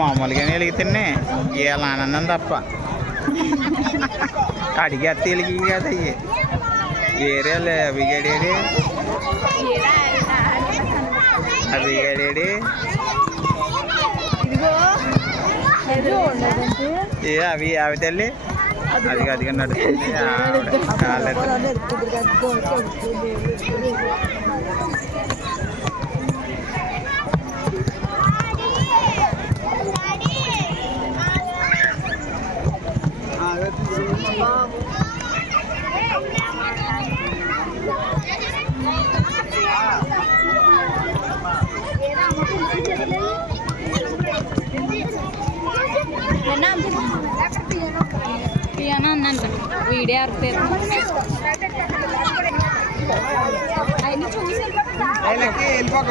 మామూలుగానే వెలిగితేనే ఇవాళ ఆనందం తప్ప అడిగేస్తే వెలిగి కదా అయ్యి ఏరియాలు అవి గడేడి అవి గడేడి ఏ అవి అవి తల్లి అది అదిగా నడుస్తుంది పియానో ఉందంట వీడియో ఆడుతుంది వెళ్ళిపోక